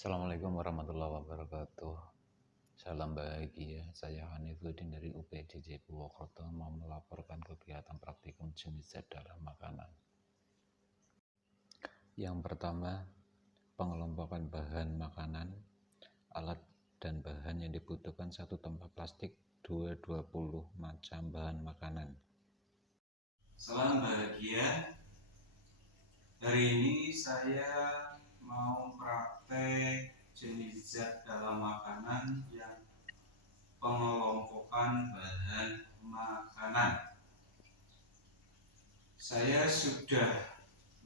Assalamualaikum warahmatullahi wabarakatuh. Salam bahagia. Saya Hanifuddin dari UPDJ Purwokerto mau melaporkan kegiatan praktikum jenis zat dalam makanan. Yang pertama, pengelompokan bahan makanan, alat dan bahan yang dibutuhkan satu tempat plastik 20 macam bahan makanan. Salam bahagia. Hari ini saya mau praktek jenis zat dalam makanan yang pengelompokan bahan makanan. Saya sudah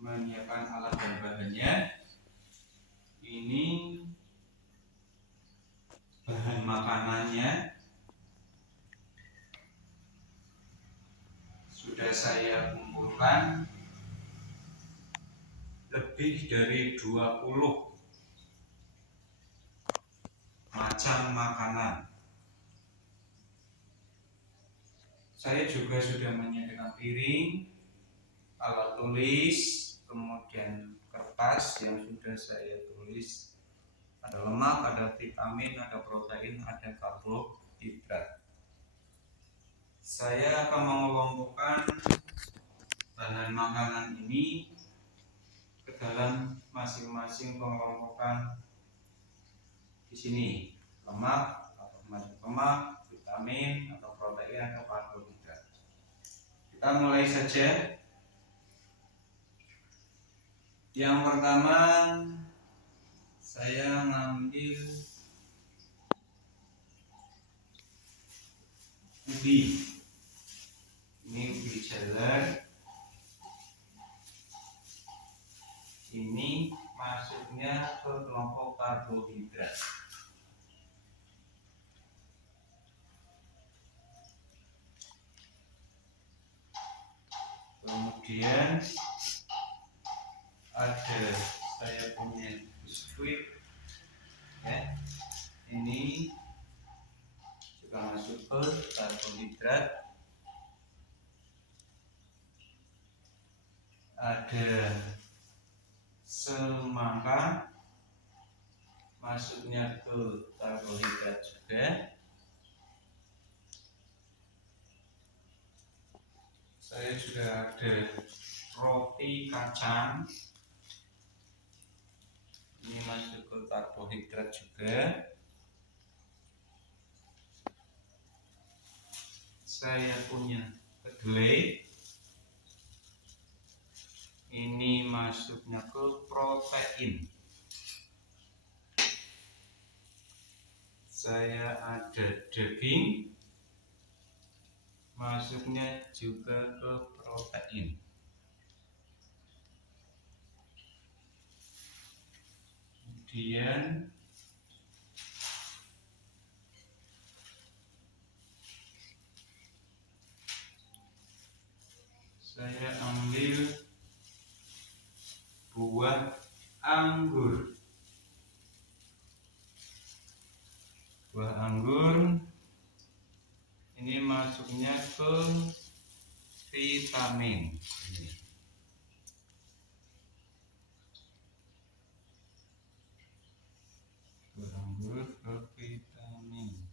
menyiapkan alat dan bahannya. Ini bahan makanannya sudah saya kumpulkan lebih dari 20 macam makanan. Saya juga sudah menyediakan piring, alat tulis, kemudian kertas yang sudah saya tulis. Ada lemak, ada vitamin, ada protein, ada karbohidrat. Saya akan mengelompokkan bahan makanan ini ke dalam masing-masing pengelompokan di sini. Lemak atau masuk lemak, vitamin atau protein atau karbohidrat. Kita mulai saja. Yang pertama, saya ngambil ubi. Ini ubi jalar. Ini masuknya ke kelompok karbohidrat. Kemudian ada saya punya biskuit, ya. Ini juga masuk ke karbohidrat. Ada semangka, masuknya ke karbohidrat juga. Saya juga ada roti kacang, ini masuk ke karbohidrat juga. Saya punya kedelai, ini masuknya ke protein. Saya ada daging, masuknya juga ke protein. Kemudian saya ambil buah anggur. Buah anggur ini masuknya ke vitamin. Buah anggur ke vitamin.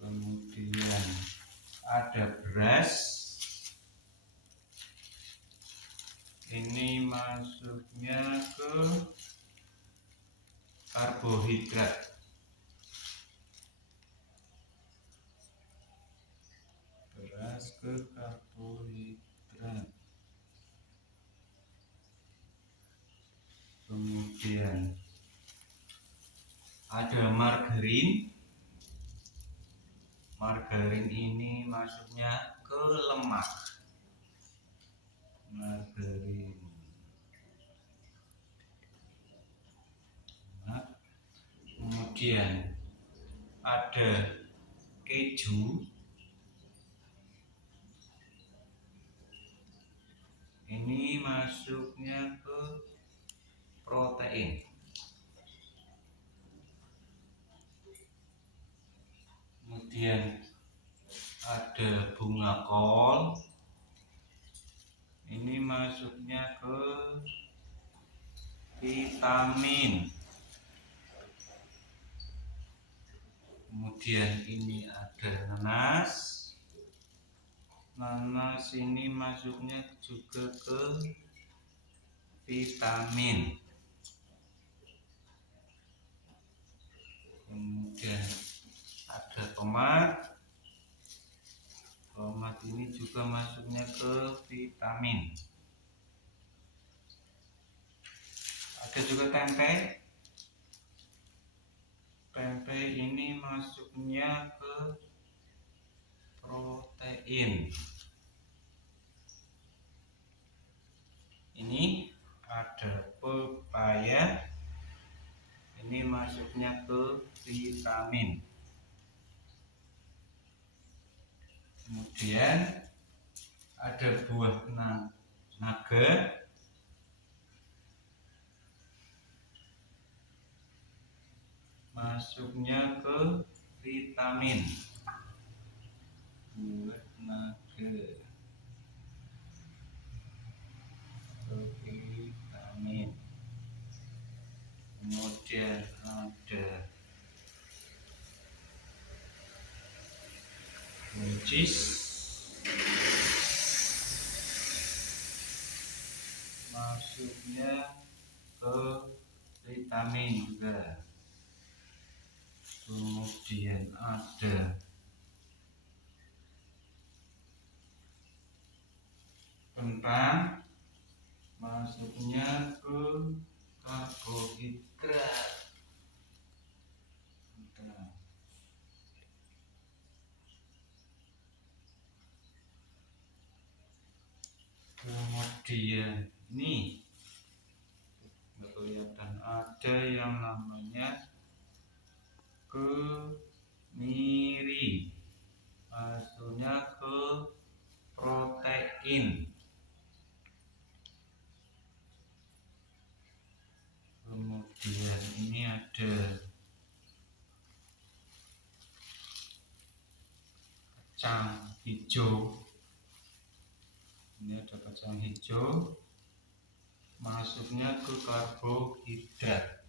Kemudian ada beras, ini masuknya ke karbohidrat. Beras ke karbohidrat. Kemudian ada margarin. Margarin ini masuknya ke lemak. Margarin. Kemudian ada keju. Ini masuknya ke protein. Kemudian ada bunga kol. masuknya ke vitamin. Kemudian ini ada nanas. Nanas ini masuknya juga ke vitamin. Kemudian ada tomat. Tomat ini juga masuknya ke vitamin. Ada juga tempe. Tempe ini masuknya ke protein. Ini ada pepaya. Ini masuknya ke vitamin. Kemudian ada buah naga. Masuknya ke vitamin. Buah naga ke vitamin. Kemudian ada buncis. Masuknya ke vitamin juga. Kemudian ada kentang, masuknya ke karbohidrat. Kemudian ini kelihatan ada yang namanya kemiri, masuknya ke protein. Kemudian ini ada kacang hijau. Ini ada kacang hijau, masuknya ke karbohidrat.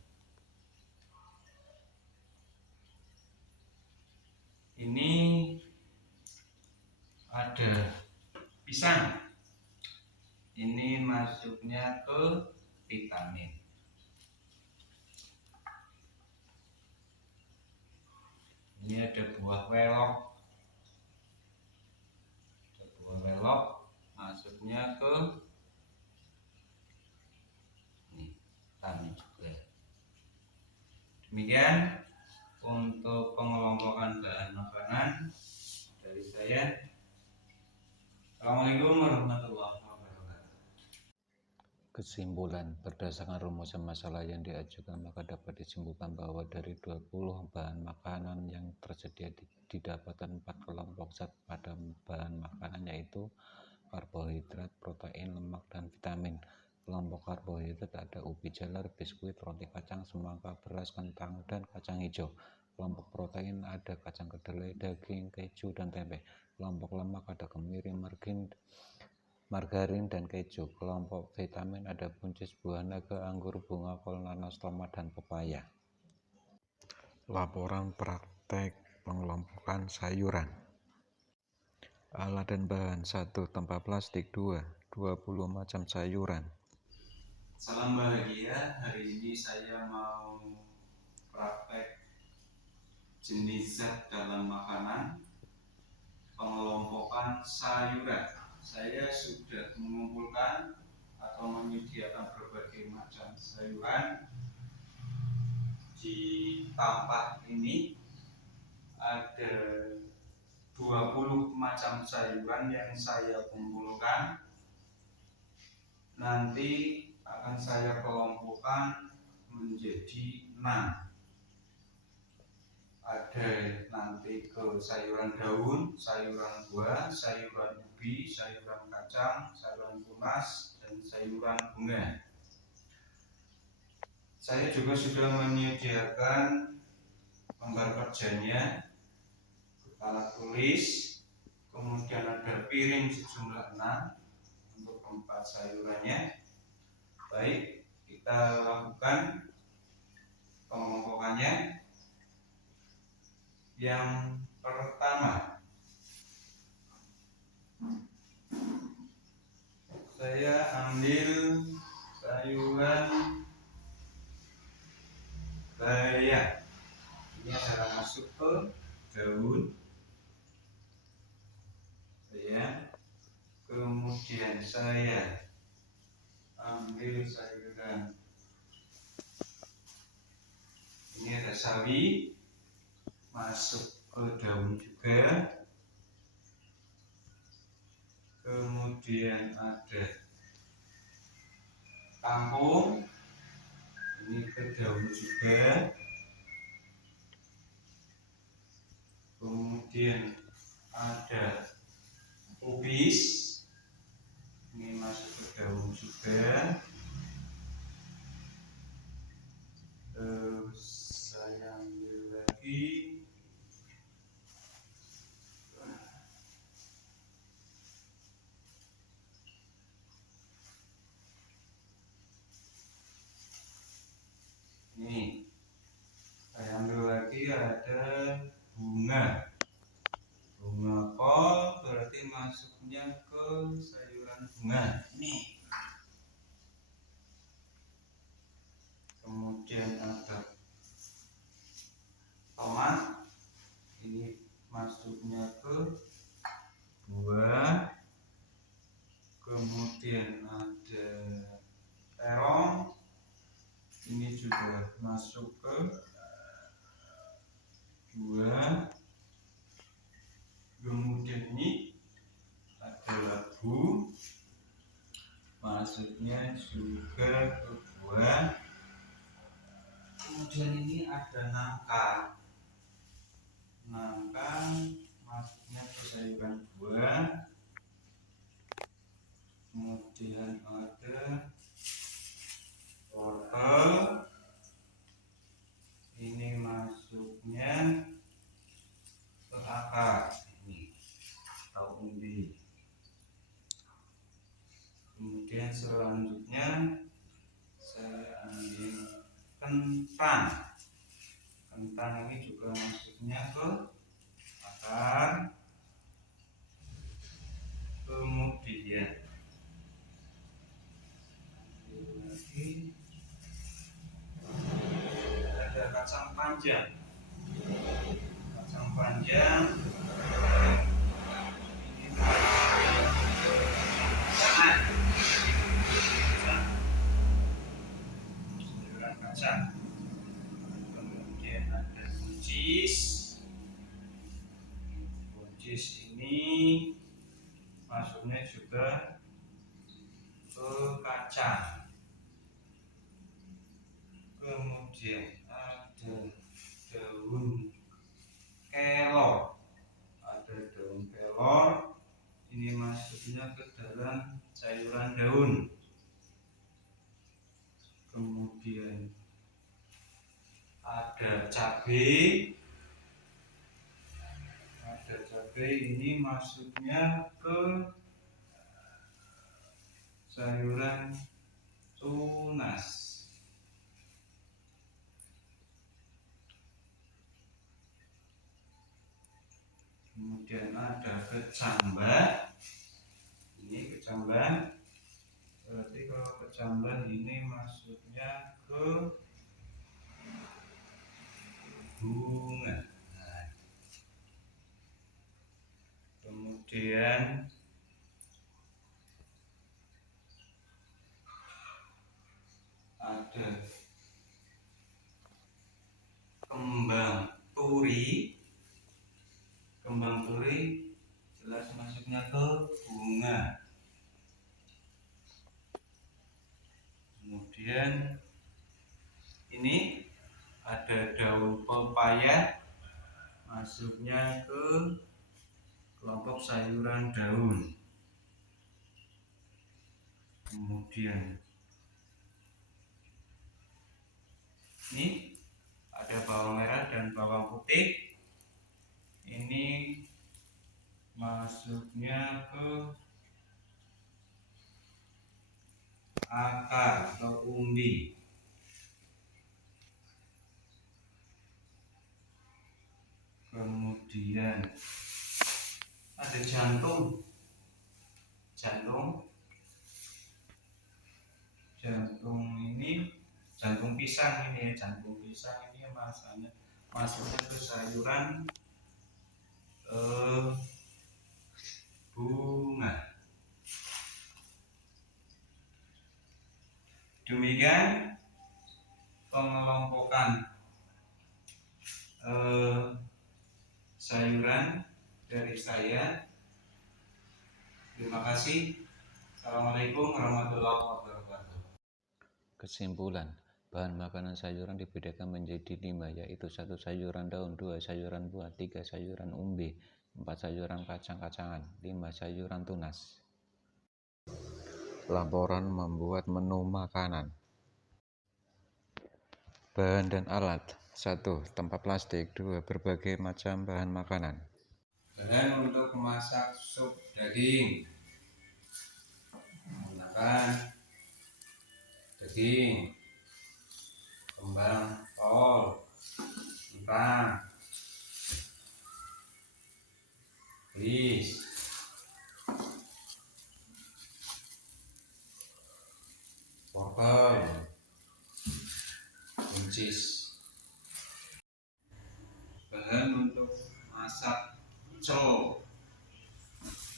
Ini ada pisang. Ini masuknya ke vitamin. Ini ada buah welok. Ada buah welok, masuknya ke vitamin juga. Demikian untuk pengelompokan bahan makanan dari saya. Assalamualaikum warahmatullahi wabarakatuh. Kesimpulan, berdasarkan rumusan masalah yang diajukan, maka dapat disimpulkan bahwa dari 20 bahan makanan yang tersedia didapatkan 4 kelompok zat pada bahan makanan, yaitu karbohidrat, protein, lemak, dan vitamin. Kelompok karbohidrat ada ubi jalar, biskuit, roti kacang, semangka, beras, kentang, dan kacang hijau. Kelompok protein ada kacang kedelai, daging, keju, dan tempe. Kelompok lemak ada kemiri, margarin, dan keju. Kelompok vitamin ada buncis, buah naga, anggur, bunga kol, nanas, tomat, dan pepaya. Laporan praktek pengelompokan sayuran. Alat dan bahan: 1. Tempat plastik. 2. 20 macam sayuran. Salam bahagia. Hari ini saya mau praktek jenis zat dalam makanan, pengelompokan sayuran. Saya sudah mengumpulkan atau menyediakan berbagai macam sayuran. Di tampak ini ada 20 macam sayuran yang saya kumpulkan. Nanti akan saya kelompokkan menjadi 6. Ada nanti ke sayuran daun, sayuran buah, sayuran ubi, sayuran kacang, sayuran tunas, dan sayuran bunga. Saya juga sudah menyediakan lembar kerjanya, alat tulis, kemudian ada piring sejumlah 6 untuk tempat empat sayurannya. Baik, kita lakukan pengelompokannya. Yang pertama, saya ambil sayuran bayam. Ini adalah masuk ke daun. Kemudian saya ambil sayuran, ini ada sawi, masuk ke daun juga. Kemudian ada kangkung, ini ke daun juga. Kemudian ada kubis, ini masuk ke daun juga. Terus saya ambil lagi ini, saya ambil lagi ada bunga kol, berarti masuknya ke sayuran bunga ini. Kemudian ada tomat, ini masuknya ke buah. Kemudian ada terong, ini juga masuk ke buah. Kemudian ini ada labu, masuknya juga ke buah. Kemudian ini ada nangka masuknya ke sayuran buah. Kemudian ada wortel, ini masuknya ke akar ini atau umbi. Kemudian selanjutnya saya ambil kentang ini juga masuknya ke akar. Kemudian lagi ada kacang panjang ini sayuran kacang. Kemudian ada buncis ini masuknya juga ke kacang. Kemudian ada daun kelor, ini masuknya ke dalam sayuran daun. Kemudian ada cabai, ini masuknya ke sayuran tunas. Kemudian ada kecambah, ini kecambah, berarti kalau kecambah ini masuknya ke bunga. Kemudian ada kembang turi jelas masuknya ke bunga. Kemudian ini ada daun pepaya, masuknya ke kelompok sayuran daun. Kemudian ini ada bawang merah dan bawang putih, ini masuknya ke akar atau umbi. Kemudian ada jantung ini jantung pisang ini ya, jantung pisang ini masuknya ke sayuran bunga. Demikian pengelompokan sayuran dari saya. Terima kasih. Assalamualaikum warahmatullahi wabarakatuh. Kesimpulan, bahan makanan sayuran dibedakan menjadi 5, yaitu 1 sayuran daun, 2 sayuran buah, 3 sayuran umbi, 4 sayuran kacang-kacangan, 5 sayuran tunas. Laporan membuat menu makanan. Bahan dan alat: 1 tempat plastik, 2 berbagai macam bahan makanan. Bahan untuk memasak sup daging menggunakan daging, kembang kol, kentang, bis, wortel, buncis. Bahan untuk masak pecel: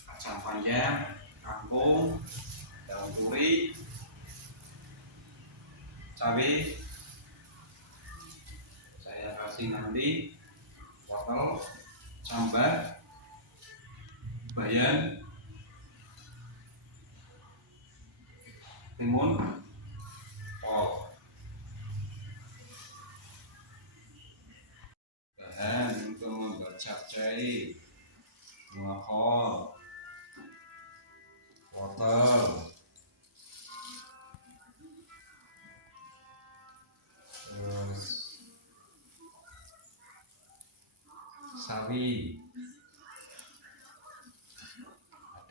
kacang panjang, kangkung, daun turi, cabai. Saya kasih nanti wortel, sambar, bayam, timun, kol. Bahan untuk membuat capcay: bunga kol, wortel, terus sawi,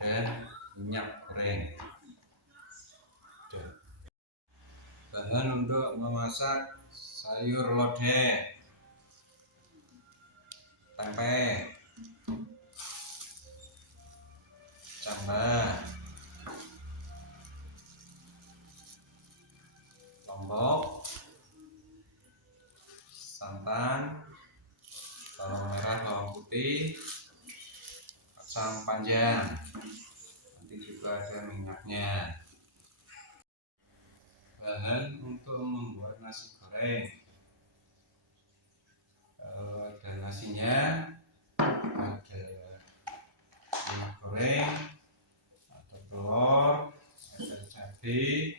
ada minyak goreng. Bahan untuk memasak sayur lodeh: tempe, cambah, lombok, santan, bawang merah, bawang putih, kacang panjang. Nanti juga ada minyaknya. Bahan untuk membuat nasi goreng: ada nasinya, ada minyak goreng, ada telur, ada cabai,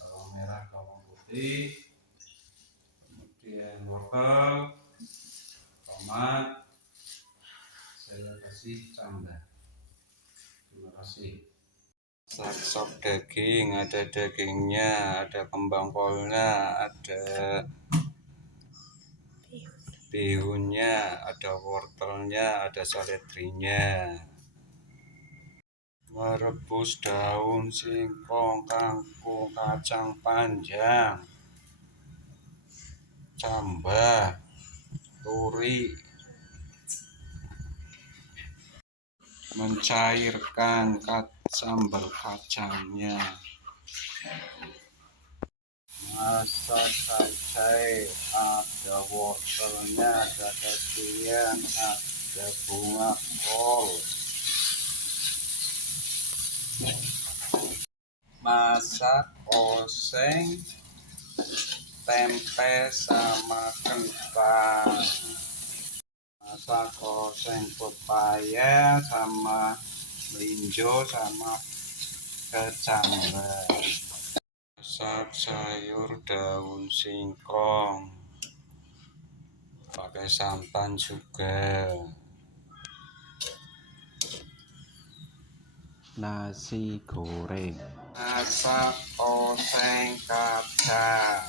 bawang merah, bawang putih, kemudian wortel, tomat. Saya kasih cambah. Terima kasih. Sop daging, ada dagingnya, ada kembang kolnya, ada bihunnya, ada wortelnya, ada seledrinya. Merebus daun singkong, kangkung, kacang panjang, cambah, turi. Mencairkan sambal kacangnya. Masak capcay: ada wortelnya, ada daun, ada bunga kol. Masak oseng, tempe sama kentang. Masak oseng pepaya sama melinjo sama kecambah. Masak sayur daun singkong pakai santan juga. Nasi goreng: Masak oseng kacang.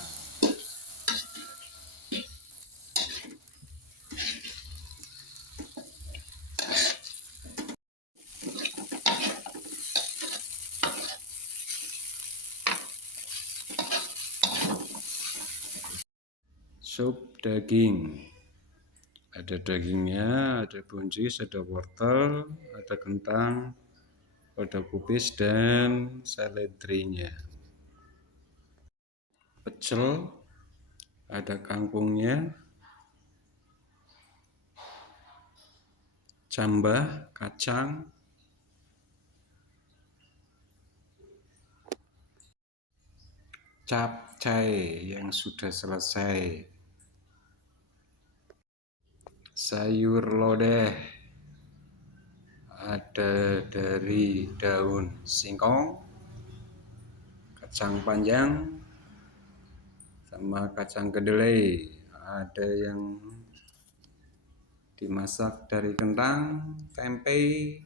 sup daging. Ada dagingnya, ada buncis, ada wortel, ada kentang, ada kubis, dan seledrinya. Pecel, ada kangkungnya, cambah, kacang, capcay yang sudah selesai, sayur lodeh, ada dari daun singkong, kacang panjang, sama kacang kedelai. Ada yang dimasak dari kentang, tempe,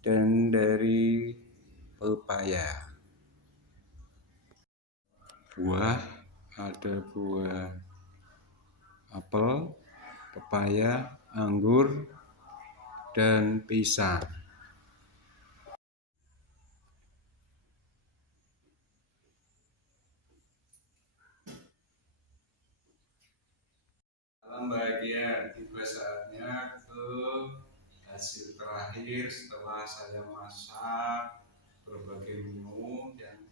dan dari pepaya. Buah, ada buah apel, pepaya, anggur, dan pisang. Dalam bahagia, tiba saatnya ke hasil terakhir setelah saya masak berbagai menu, dan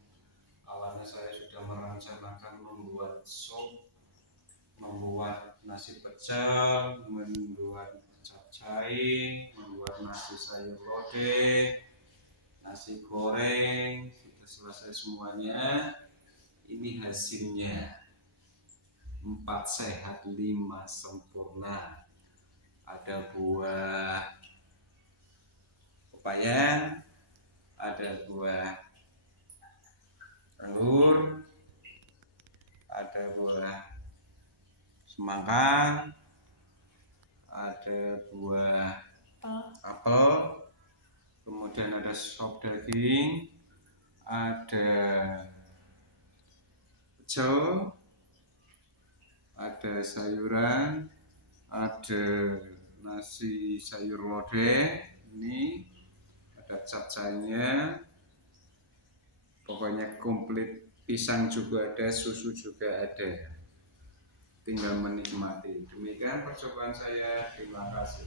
awalnya saya sudah merencanakan membuat sup, membuat nasi pecel, membuat capcay, membuat nasi sayur lodeh, nasi goreng. Kita selesai semuanya. Ini hasilnya: 4 sehat 5 sempurna. Ada buah pepaya, ada buah anggur, ada buah semangka, ada buah apel, kemudian ada sop daging, ada pecel, ada sayuran, ada nasi sayur lodeh, ini ada capcaynya, pokoknya komplit. Pisang juga ada, susu juga ada, tinggal menikmati. Demikian percobaan saya, terima kasih.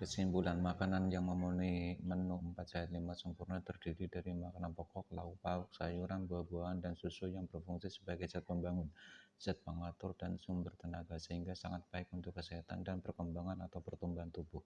Kesimpulan, makanan yang memenuhi menu 4 sehat 5 sempurna terdiri dari makanan pokok, lauk pauk, sayuran, buah-buahan, dan susu yang berfungsi sebagai zat pembangun, zat pengatur, dan sumber tenaga, sehingga sangat baik untuk kesehatan dan perkembangan atau pertumbuhan tubuh.